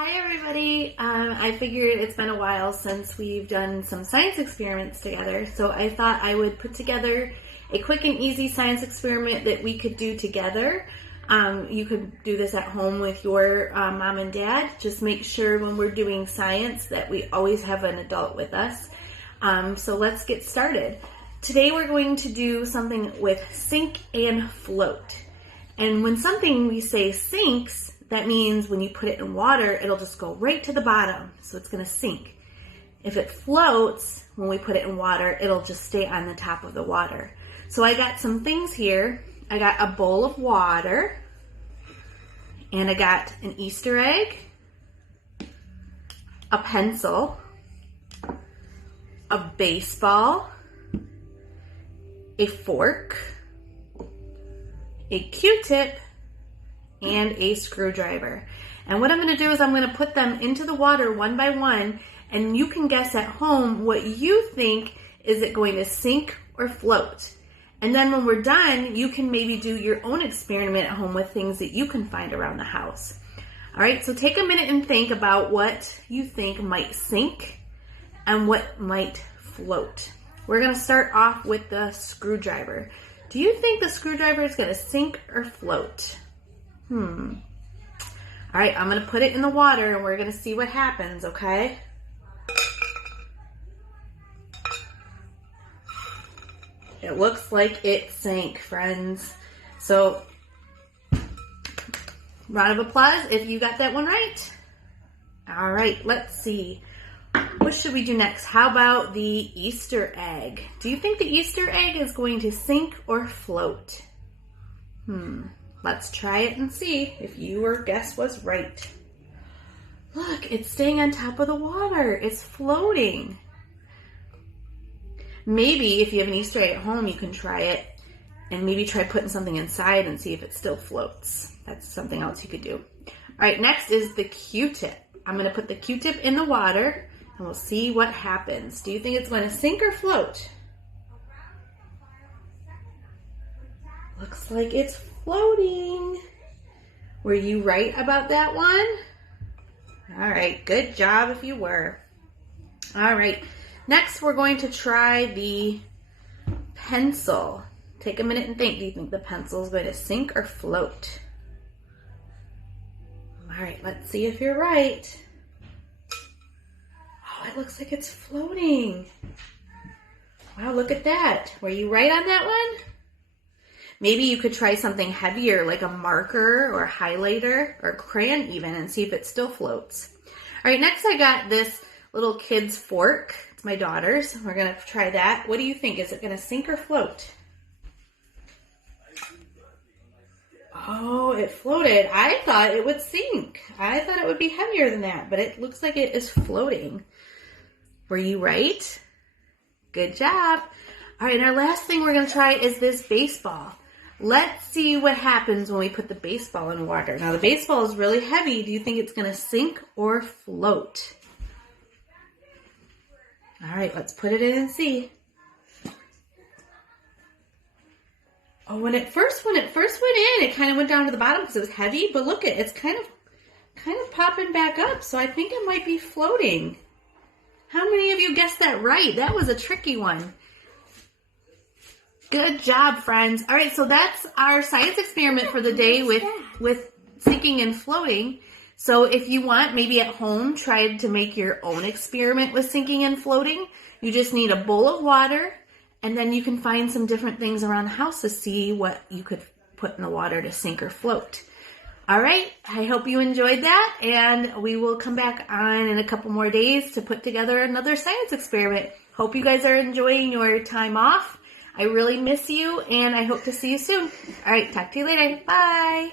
Hi everybody. I figured it's been a while since we've done some science experiments together, so I thought I would put together a quick and easy science experiment that we could do together. You could do this at home with your mom and dad. Just make sure when we're doing science that we always have an adult with us. So let's get started. Today we're going to do something with sink and float. And when something we say sinks, that means when you put it in water, it'll just go right to the bottom, so it's going to sink. If it floats, when we put it in water, it'll just stay on the top of the water. So I got some things here. I got a bowl of water, and I got an Easter egg, a pencil, a baseball, a fork, a Q-tip, and a screwdriver. And what I'm going to do is I'm going to put them into the water one by one, and you can guess at home what you think, is it going to sink or float? And then when we're done, you can maybe do your own experiment at home with things that you can find around the house. All right, so take a minute and think about what you think might sink and what might float. We're going to start off with the screwdriver. Do you think the screwdriver is going to sink or float? All right, I'm going to put it in the water and we're going to see what happens, okay? It looks like it sank, friends. So, round of applause if you got that one right. All right, let's see. What should we do next? How about the Easter egg? Do you think the Easter egg is going to sink or float? Let's try it and see if your guess was right. Look, it's staying on top of the water. It's floating. Maybe if you have an Easter egg at home, you can try it and maybe try putting something inside and see if it still floats. That's something else you could do. All right, next is the Q-tip. I'm going to put the Q-tip in the water and we'll see what happens. Do you think it's going to sink or float? Looks like it's floating. Were you right about that one? All right, good job if you were. All right, next we're going to try the pencil. Take a minute and think. Do you think the pencil is going to sink or float? All right, let's see if you're right. Oh, it looks like it's floating. Wow, look at that. Were you right on that one? Maybe you could try something heavier like a marker or a highlighter or a crayon even and see if it still floats. All right, next I got this little kid's fork. It's my daughter's. We're going to try that. What do you think? Is it going to sink or float? Oh, it floated. I thought it would sink. I thought it would be heavier than that, but it looks like it is floating. Were you right? Good job. All right, and our last thing we're going to try is this baseball. Let's see what happens when we put the baseball in water. Now, the baseball is really heavy. Do you think it's going to sink or float? All right, let's put it in and see. Oh, when it first went in, it kind of went down to the bottom because it was heavy. But look, it's kind of popping back up. So I think it might be floating. How many of you guessed that right? That was a tricky one. Good job, friends. All right, so that's our science experiment for the day with sinking and floating. So if you want, maybe at home, try to make your own experiment with sinking and floating. You just need a bowl of water, and then you can find some different things around the house to see what you could put in the water to sink or float. All right, I hope you enjoyed that, and we will come back on in a couple more days to put together another science experiment. Hope you guys are enjoying your time off. I really miss you, and I hope to see you soon. All right, talk to you later. Bye.